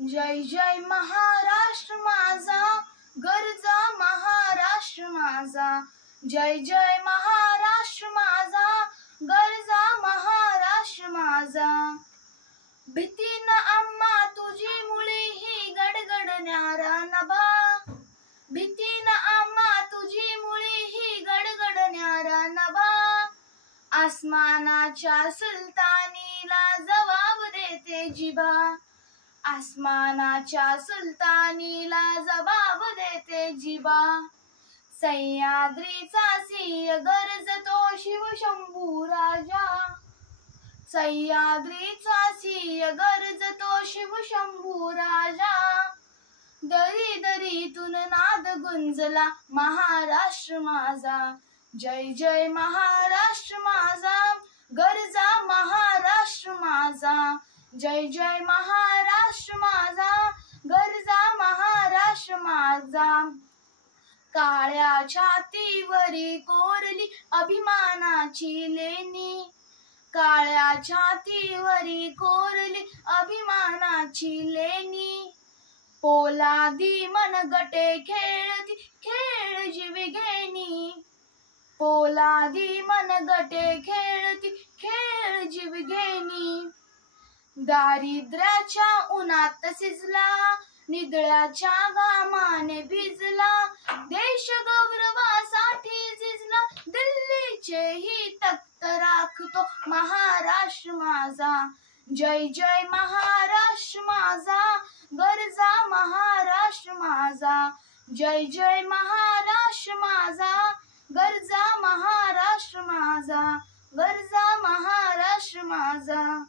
जय जय महाराष्ट्र माझा, गरजा महाराष्ट्र माझा. जय जय महाराष्ट्र माझा, गरजा महाराष्ट्र माझा. भीती न आम्हा तुझी मुळे ही गडगडणारा नभा. भीती न आम्हा तुझी मुळे ही गडगडणारा नभा. आसमानाच्या सुलतानीला जबाब देते जिभा. आसमानाच्या सुलतानीला जबाब देते जिभा. सह्याद्रीचा सिंह गरजतो शिवशंभू राजा. सह्याद्रीचा सिंह गरजतो शिवशंभू राजा. दरी दरीतून नाद गुंजला महाराष्ट्र माझा. जय जय महाराष्ट्र माझा, गरजा महाराष्ट्र माझा. जय जय महाराष्ट्र माझा, गरजा महाराष्ट्र माझा. काळ्या छातीवरी कोरली अभिमानाची लेणी. काळ्या छातीवरी कोरली अभिमानाची लेणी. पोलादी मनगटे खेळती खेळ जीवघेणी. पोलादी मनगटे खेळती खेळ जीवघेणी. दारिद्र्याच्या उन्हात सिजला, निदळाच्या घामाने भिजला. देश गौरवासाठी झिजला, दिल्लीचेही तख्त राखतो महाराष्ट्र माझा. जय जय महाराष्ट्र माझा, गरजा महाराष्ट्र माझा. जय जय महाराष्ट्र माझा, गरजा महाराष्ट्र माझा. गरजा महाराष्ट्र माझा.